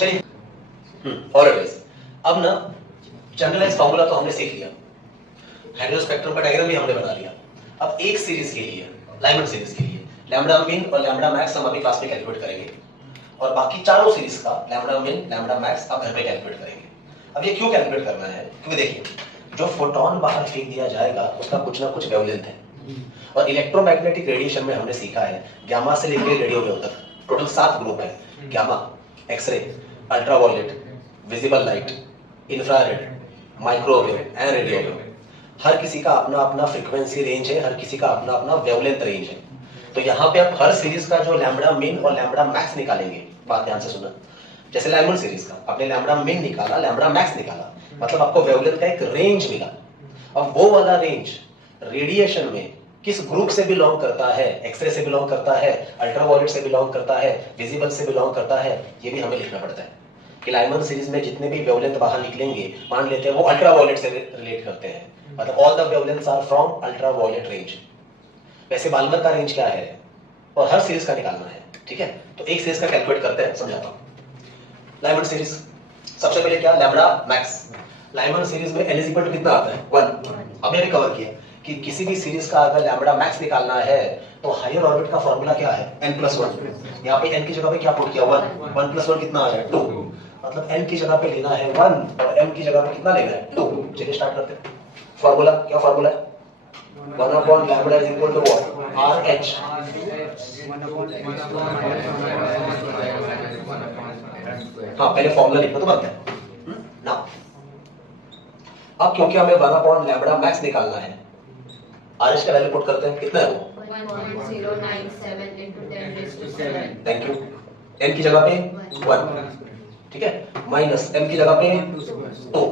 चलिए ऑलराइट, अब ना जनरलाइज फार्मूला तो हमने सीख लिया, हेटेरो स्पेक्ट्रम का डायग्राम भी हमने बना लिया। अब एक सीरीज के लिए, लाइमन सीरीज के लिए लैम्बडा मिन और लैम्बडा मैक्स हम अभी क्लास में कैलकुलेट करेंगे, और बाकी चारों सीरीज का लैम्बडा मिन लैम्बडा मैक्स आप घर पे कैलकुलेट करेंगे। अब ये क्यों कैलकुलेट करना है, क्योंकि देखिए जो फोटोन बाहर फेंक दिया जाएगा उसका कुछ ना कुछ वेवलेंथ है, और इलेक्ट्रोमैग्नेटिक रेडिएशन में हमने सीखा है गामा से लेकर रेडियो वेव तक टोटल 7 ग्रुप है, gamma, x-ray, ultraviolet, visible light, infrared, microwave and radio wave. हर किसी का अपना अपना फ्रीक्वेंसी रेंज है, हर किसी का अपना अपना वेवलेंथ रेंज है। तो यहाँ पे आप हर सीरीज का जो लैम्बडा मिन और लैम्बडा मैक्स निकालेंगे, बात ध्यान से सुनना, जैसे लाइमन सीरीज का आपने लैम्बडा मिन निकाला, लैम्बडा मैक्स निकाला, मतलब आपको वेवलेंथ का एक रेंज मिला। अब वो वाला रेंज रेडिएशन में किस ग्रुप से बिलोंग करता है, एक्सरे से बिलोंग करता है, अल्ट्रावायलेट से बिलोंग करता है, विजिबल से बिलोंग करता है, ये भी हमें लिखना पड़ता है कि लाइमन सीरीज में जितने भी वेवलेंथ बाहर निकलेंगे, मान लेते हैं वो अल्ट्रावायलेट से रिलेट करते हैं, मतलब all the wavelengths are from ultraviolet range. वैसे बाल्मर का रेंज क्या है और हर सीरीज का निकालना है, ठीक है। तो एक सीरीज का कैलकुलेट करते हैं, समझाता हूं। लाइमन सीरीज सबसे पहले क्या, लैम्बडा मैक्स। लाइमन सीरीज में n इज इक्वल टू कितना आता है, 1। अभी अभी कवर किया कि किसी भी सीरीज का अगर लैम्बडा मैक्स निकालना है तो हायर ऑर्बिट का फॉर्मूला क्या है, n+1। यहाँ पे n की जगह पे क्या पुट किया, 1। 1+1 कितना आया, 2। मतलब n की जगह पे लेना है 1 और m की जगह पे कितना लेना है, 2। चलिए स्टार्ट करते हैं। फॉर्मूला क्या, formula 1 lambda is equal to what, RH। हाँ पहले फॉर्मूला लिखना तो बनता है ना। अब क्योंकि हमें 1 लैम्बडा मैक्स निकालना है, RH का वैल्यू पुट करते हैं, कितना है वो 1.097 into 10 raised to 7। Thank you. n की जगह पे 1, ठीक है, माइनस m की जगह पे 2,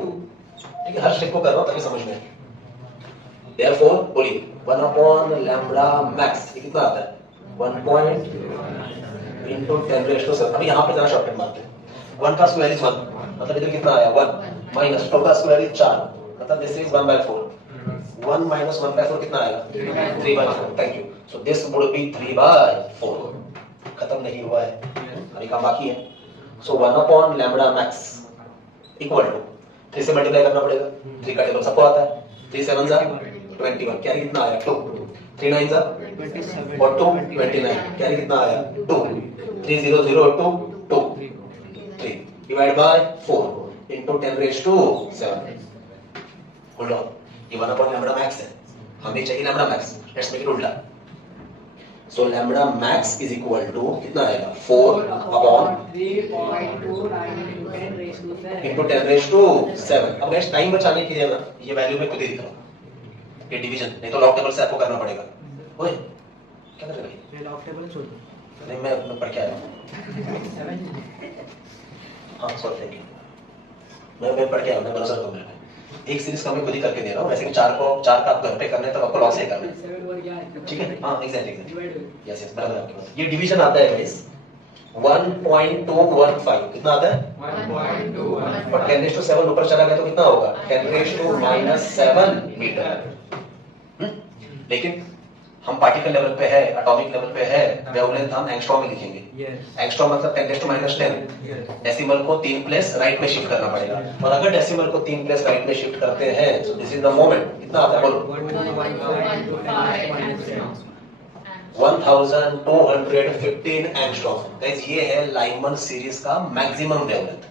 ठीक है। हर स्टेप को कर रहा हूं ताकि समझ में आए। Therefore बोलिए 1 लैम्बडा मैक्स ये कितना आता है, 1 into 10 raised to 7। अभी यहाँ पे जरा शॉर्टकट मारते हैं। 1 का स्क्वायर इज 1, मतलब इधर कितना आया 1, माइनस 2 का स्क्वायर इज 4, मतलब दिस इज 1/4। 1 minus 1/4 कितना आएगा, 3/4। Thank you. So this would be 3/4। खत्म नहीं हुआ है, अभी काम बाकी है। सो 1 लैम्बडा मैक्स इक्वल टू 3 से मल्टीप्लाई करना पड़ेगा, 3 का टेबल सबको आता है, 3 7 जा 21, कैरी कितना आया 2, 3 9 जा 27 और 2 29, कैरी कितना आया 2, 3 0 0 2 2 3 divide by 4 into 10 raise to 7। Hold on, ये 1 लैम्बडा मैक्स है, हमें चाहिए lambda max. Let's make it उल्टा। So lambda max is equal to कितना आएगा, 4/3.29 इनटू 10 रेज़ टू 7। अब नेक्स्ट टाइम बचाने के लिए ना ये वैल्यू मैं खुद ही लिख रहा हूं, ये डिवीजन, नहीं तो लॉग टेबल से आपको करना पड़ेगा। ओए क्या कर रहे हो, ये लॉग टेबल छोड़ दो। नहीं मैं पढ़ के आया हूं। हां सॉरी थैंक यू, मैं पढ़ के आया हूं, मैं भरोसा रखो मेरे पे। एक सीरीज का मैं खुद ही करके दे रहा हूं, वैसे भी 4 का आप घर पे करना है तो आपको लॉग से करना है, ठीक है। हां एग्जैक्टली यस बराबर आपकी बात। ये डिवीजन आता है गाइस 1.215, कितना आता है 1.215, और 10 रेज़ टू 7 ऊपर चला गया तो कितना होगा 10 रेज़ टू -7 मीटर। लेकिन हम पार्टिकल लेवल पे है, एटॉमिक लेवल पे है, वेवलेंथ हम एंगस्ट्रॉम में लिखेंगे। एंगस्ट्रॉम मतलब 10 रेज़ टू -10। डेसिमल को 3 प्लेस राइट में शिफ्ट करना पड़ेगा, और अगर डेसिमल को 3 प्लेस राइट में शिफ्ट करते हैं तो दिस इज द मोमेंट। कितना आता है बोलो 1215 एंगस्ट्रॉम। गाइस ये है लाइमन सीरीज का मैक्सिमम वेवलेंथ।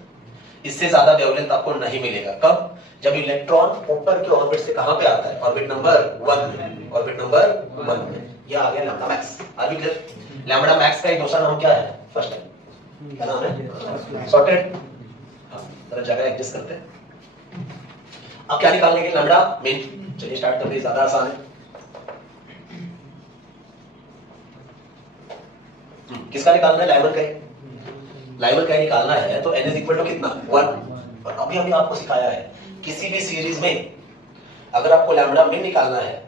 इससे ज्यादा वेवलेंथ आपको नहीं मिलेगा। कब, जब इलेक्ट्रॉन ऊपर के ऑर्बिट से कहां पे आता है, ऑर्बिट नंबर 1, ऑर्बिट नंबर 1 में। ये आ गया lambda max. Are be clear? Lambda max का एक दूसरा नाम क्या है, फर्स्ट टाइम क्या नाम है, सॉर्टेड। हां जरा जगह एडजस्ट करते हैं। अब क्या निकालने के, लैम्बडा मिन। चलिए स्टार्ट करते हैं, ज्यादा आसान है। किसका निकालना है, लाइमन का। लाइमन का निकालना है तो n इज इक्वल टू कितना 1। और अभी अभी आपको सिखाया है किसी भी सीरीज में अगर आपको लैम्बडा मिन निकालना है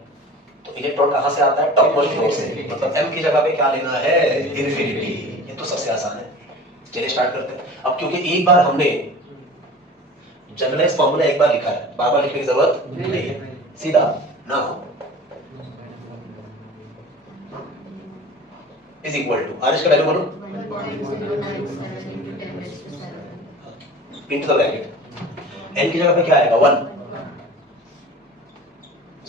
तो इलेक्ट्रॉन कहां से आता है, टॉप मोस्ट फ्लोर से, मतलब m की जगह पे क्या लेना है, इन्फिनिटी। ये तो सबसे आसान है। चलिए स्टार्ट करते हैं। अब क्योंकि एक बार हमने जनरलाइज फार्मूला एक बार लिखा है, बार बार लिखने की जरूरत नहीं है, सीधा ना इज इक्वल टू, आर का वैल्यू बोलो into the bracket. n की जगह पे क्या आएगा 1.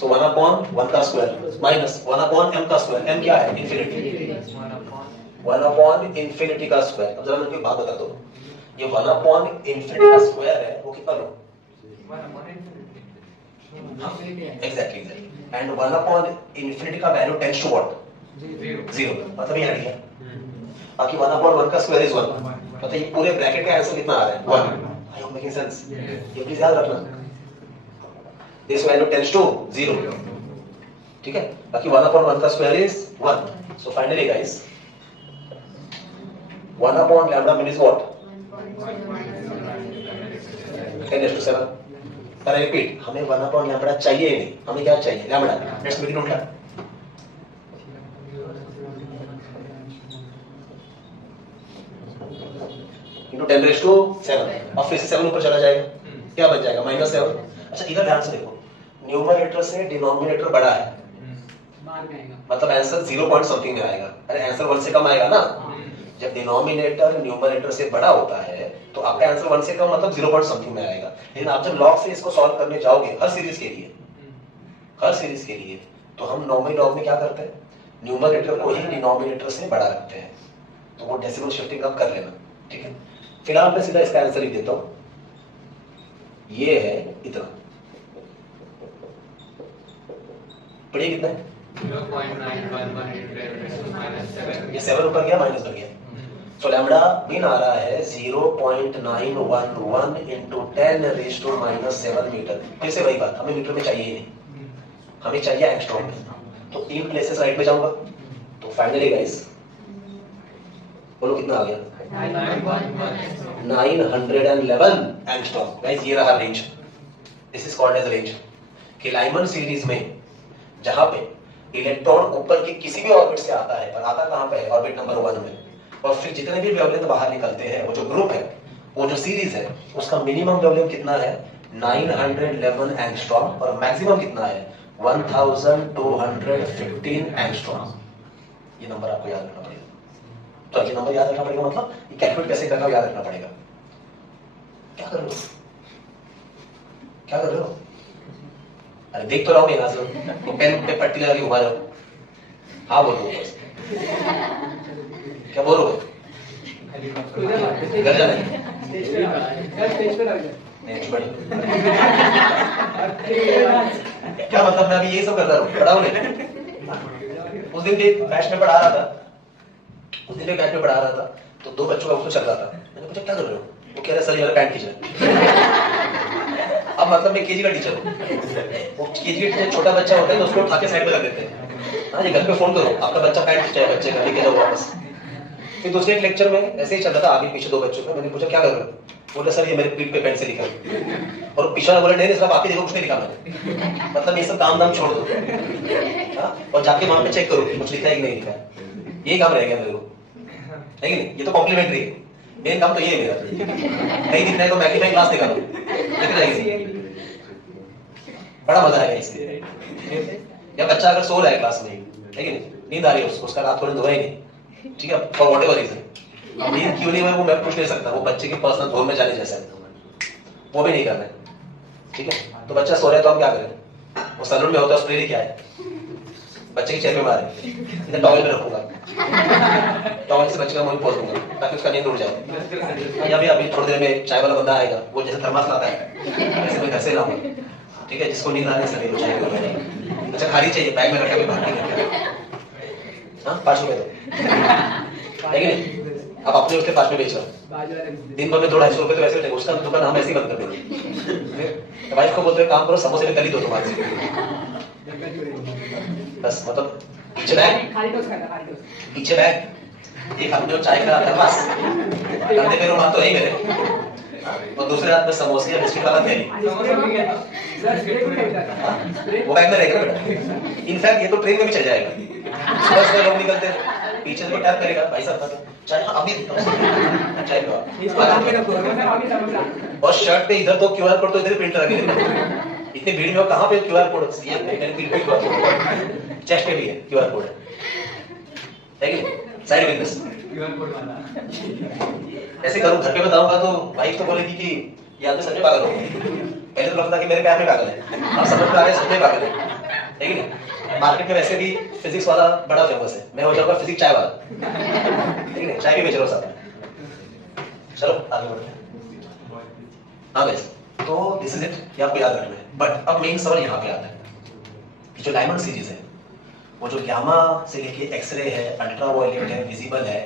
So 1 upon 1 का स्क्वायर माइनस 1 upon m का स्क्वायर. m क्या है? इंफिनिटी. 1 upon इंफिनिटी का स्क्वायर. अब जरा मुझे एक बात बता दो, ये 1 upon इंफिनिटी का स्क्वायर है वो कितना लो? एग्जैक्टली. एंड 1 upon इंफिनिटी का वैल्यू टेंड्स टू व्हाट? 0. मतलब ये हट गया. बाकी 1 upon 1 का स्क्वायर इज 1. मतलब ये पूरे ब्रैकेट का आंसर कितना आ रहा है? 1. I hope making sense. ये प्लीज याद रखना. This value tends to 0. ठीक है. बाकी 1 upon 1 का square is 1. So finally guys 1 upon lambda mean is what? 10⁻⁷. पर आई रिपीट, हमें 1 upon lambda चाहिए ही नहीं. हमें क्या चाहिए? lambda. लेट्स मेक इट उल्टा. into 10⁻⁷. अब फिर से 7 ऊपर चला जाएगा. क्या बच जाएगा? -7. अच्छा इधर ध्यान से देखो, न्यूमरेटर से डिनोमिनेटर बड़ा है, मतलब आंसर 0 पॉइंट समथिंग में आएगा. अरे आंसर 1 से कम आएगा ना. जब डिनोमिनेटर न्यूमरेटर से बड़ा होता है तो आपका आंसर 1 से कम मतलब 0 पॉइंट समथिंग में आएगा. लेकिन आप जब लॉग से इसको सॉल्व करने जाओगे हर सीरीज के लिए तो हम नॉर्मल लॉग में क्या करते हैं? न्यूमरेटर को ही डिनोमिनेटर से बड़ा रखते हैं. तो वो डेसिमल शिफ्टिंग आप कर लेना. ठीक है. फिलहाल मैं सीधा इसका आंसर लिख देता हूं. ये है इतना. पढ़िए कितना है? 0.911 ये 7 ऊपर गया माइनस बन गया. सो लैम्बडा मीन आ रहा है 0.911 into 10⁻⁻7 मीटर. फिर से वही बात, हमें मीटर में चाहिए ही नहीं, हमें चाहिए एंगस्ट्रॉम में. तो 3 प्लेसेस राइट में जाऊंगा. तो फाइनली गाइस बोलो कितना आ गया? 911 एंगस्ट्रॉम. गाइस ये रहा range. This is called as range. कि लाइमन सीरीज में जहां पे इलेक्ट्रॉन ऊपर के किसी भी ऑर्बिट से आता है, पर आता कहां पे है? ऑर्बिट नंबर 1 में. और फिर जितने भी वेवलेंथ बाहर निकलते हैं, वो जो ग्रुप है, वो जो सीरीज है, उसका मिनिमम वेवलेंथ कितना है? 911 एंगस्ट्रॉम. और मैक्सिमम कितना है? 1215 एंगस्ट्रॉम. ये नंबर आपको याद रखना पड़ेगा. तो ये नंबर याद रखना पड़ेगा मतलब ये कैलकुलेट कैसे करना याद रखना पड़ेगा. क्या कर रहे हो? अरे देख तो रहा हूं मैं यहाँ से. तो पेन पे पट्टी लगा के घुमा रहा हूं. हाँ बोलो. क्या बोल रहे हो? घर जाना है? क्या मतलब मैं अभी ये सब कर रहा हूँ? पढ़ा हूँ नहीं. उस दिन भी बैच में पढ़ा रहा था. तो 2 बच्चों का उसको चल रहा था. मैंने पूछा क्या कर रहे हो? वो कह रहे सर ये मेरा पैंट खींच रहा है. अब मतलब मैं केजी का टीचर हूँ. वो केजी का छोटा बच्चा होता है तो उसको उठा के साइड पे कर देते हैं. हाँ जी, घर पे फोन करो आपका बच्चा पैंट खींचा है, बच्चे का लेके जाओ वापस. फिर दूसरे एक लेक्चर में ऐसे ही चल रहा था, आगे पीछे 2 बच्चों का. मैंने पूछा क्या कर रहे हो? बोले सर ये मेरे पीठ पे पेन से लिखा है. और पीछे वाला बोला नहीं सिर्फ आप ही देखो, कुछ नहीं लिखा मैंने. मतलब ये सब काम दाम छोड़ दो. और जाके वहां पे चेक करो कुछ लिखा है कि नहीं लिखा है. यही काम रह गया मेरे को. नहीं ये तो कॉम्प्लीमेंट्री है. मेन काम तो ये है मेरा. नहीं दिख रहा है तो मैग्नीफाइंग ग्लास निकालो, दिख जाएगी. बड़ा मजा आएगा इससे. या बच्चा अगर सो रहा है क्लास में, है कि नहीं, नींद आ रही है उसको, उसका रात थोड़ी दुआ ही नहीं. ठीक है, फॉर व्हाटएवर रीजन. नींद क्यों नहीं है वो मैं पूछ नहीं सकता. वो बच्चे के पर्सनल जोन में जाने जैसा है, वो भी नहीं करना है. ठीक है. तो बच्चा सो रहा है तो हम क्या करें? वो सैलून में होता है, स्प्रे लेके आए, बच्चे की चेहरे में मारे, इधर टॉवल में रखूंगा, टॉवल से बच्चे का मुंह पोंछ दूंगा ताकि उसका नींद उड़ जाए. या अभी थोड़ी देर में चाय वाला बंदा आएगा, वो जैसे थर्मास लाता है वैसे मैं घर से लाऊंगा. ठीक है. जिसको नींद आने से चाय को अच्छा खाली चाहिए, बैग में रखा के बाहर निकल. हाँ 5 रुपए दो, है कि नहीं? आप अपने उसके 5 में बेच रहे हो, दिन भर में 200-250 रुपए तो वैसे हो जाएगा. उसका दुकान हम ऐसे ही बंद कर देंगे. वाइफ को बोलते हैं काम करो, समोसे निकल ही दो तुम्हारे से. बस मतलब पीछे बैग एक हाथ में चाय का थर्मास, कंधे पे रुमाल तो है ही मेरे, और दूसरे हाथ में समोसे या बिस्किट वाला थैली. वो बैग में रहेगा बेटा. इनफैक्ट ये तो ट्रेन में भी चल जाएगा. सुबह लोग निकलते हैं, पीछे से टैप करेगा, भाई साहब चाय अभी चाय पियो. और शर्ट पे इधर तो क्यूआर कोड तो इधर प्रिंट लगे. इतनी भीड़ में कहां पे क्यूआर कोड? ये मेरे पीठ पे क्यूआर कोड, चेस्ट पे भी है क्यूआर कोड, है कि साइड बिजनेस. ऐसे करूँ घर पे बताऊंगा तो वाइफ तो बोलेगी कि ये आदमी सच में पागल हो गया। पहले तो लगता था कि मेरे पैर में पागल है, अब समझ में आ गया सच में पागल है कि नहीं। मार्केट में वैसे भी फिजिक्स वाला बड़ा फेमस है, मैं हो जाऊंगा फिजिक्स चाय वाला, ठीक है, चाय भी बेच रहा हूँ साथ। चलो आगे बढ़ते हैं। हाँ गाइस, तो दिस इज इट, ये आपको याद रखना है। बट अब मेन सवाल यहाँ पे आता है कि जो डायमंड सीरीज है, वो जो गामा से लेके एक्सरे है, अल्ट्रावायलेट है, विजिबल है,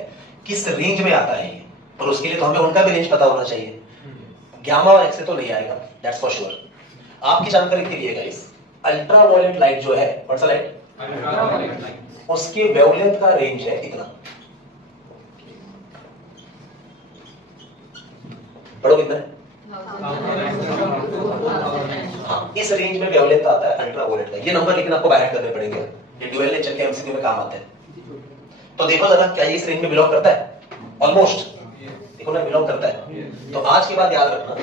किस रेंज में आता है ये, और उसके लिए तो हमें उनका भी रेंज पता होना चाहिए। गामा और एक्सरे तो नहीं आएगा, दैट्स फॉर श्योर। आपकी जानकारी के लिए गाइस, अल्ट्रावायलेट लाइट जो है, कौन सा लाइट, उसके वेवलेंथ का रेंज है इतना, पढ़ो कितना है? हाँ, इस रेंज में वेवलेंथ आता है अल्ट्रावायलेट का। ये नंबर लेकिन आपको बाहर करने पड़ेंगे, ये ड्यूअल नेचर के एमसीक्यू में काम आते हैं। तो देखो जरा, क्या ये इस रेंज में बिलोंग करता है? ऑलमोस्ट, देखो ना, बिलोंग करता है। तो आज के बाद याद रखना,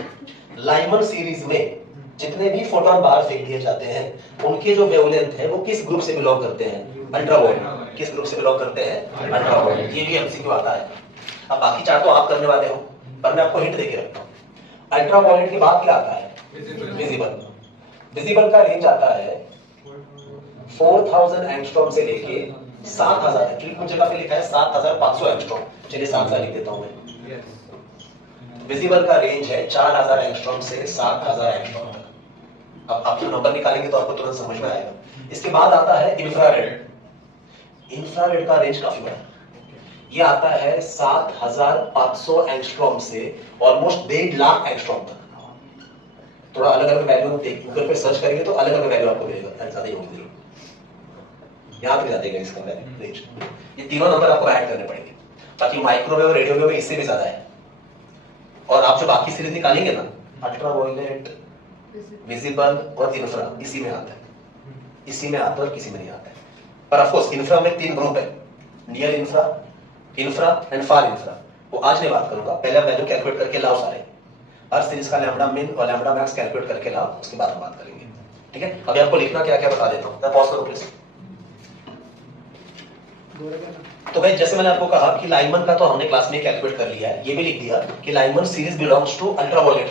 लाइमन सीरीज में जितने भी फोटोन बाहर फेंक दिए जाते हैं, उनके जो वेवलेंथ है वो किस ग्रुप से बिलोंग करते हैं? अल्ट्रावायलेट। किस ग्रुप से बिलोंग करते हैं? अल्ट्रावायलेट। ये भी एमसीक्यू आता है। अब बाकी चार तो आप करने वाले हो, पर मैं आपको हिंट देके रखता हूँ। अल्ट्रावायलेट के बाद क्या आता है? विजिबल। विजिबल का रेंज आता है 4000 एंगस्ट्रॉम से लेके 7000, एक्चुअली कुछ जगह पे लिखा है 7500 एंगस्ट्रॉम, चलिए 7000 लिख देता हूं मैं। विजिबल का रेंज है 4000 एंगस्ट्रॉम से 7000 एंगस्ट्रॉम तक। अब आप जो नंबर निकालेंगे तो आपको तुरंत समझ में आएगा। इसके बाद आता है इंफ्रारेड। इंफ्रारेड का रेंज काफी बड़ा है, ये आता है 7500 एंगस्ट्रॉम से ऑलमोस्ट 1.5 लाख एंगस्ट्रॉम तक। थोड़ा अलग अलग वैल्यू गूगल पे सर्च करेंगे तो अलग अलग वैल्यू आपको मिलेगा, ज्यादा ही होगी, यहाँ पे ज्यादा है इसका रेंज। ये तीनों नंबर आपको ऐड करने पड़ेंगे, बाकी माइक्रोवेव और रेडियोवेव में इससे भी ज्यादा है। और आप जो बाकी सीरीज निकालेंगे ना, अल्ट्रावायलेट, विजिबल और इंफ्रा, इसी में आता है, इसी में आता है और किसी में नहीं आता है। पर ऑफ कोर्स इंफ्रा में 3 ग्रुप है, near infra, infra and far infra. वो आज नहीं बात करूंगा, पहले वैल्यू कैलकुलेट करके लाओ सारे, हर सीरीज का लैम्बडा मिन और लैम्बडा मैक्स कैलकुलेट करके लाओ, उसके बाद हम बात करेंगे, ठीक है। अभी आपको लिखना क्या क्या बता देता हूं, मैं पॉज करो प्लीज। तो भाई जैसे मैंने आपको कहा कि लाइमन का तो हमने क्लास में कैलकुलेट कर लिया है, ये भी लिख दिया कि Lyman series belongs to ultraviolet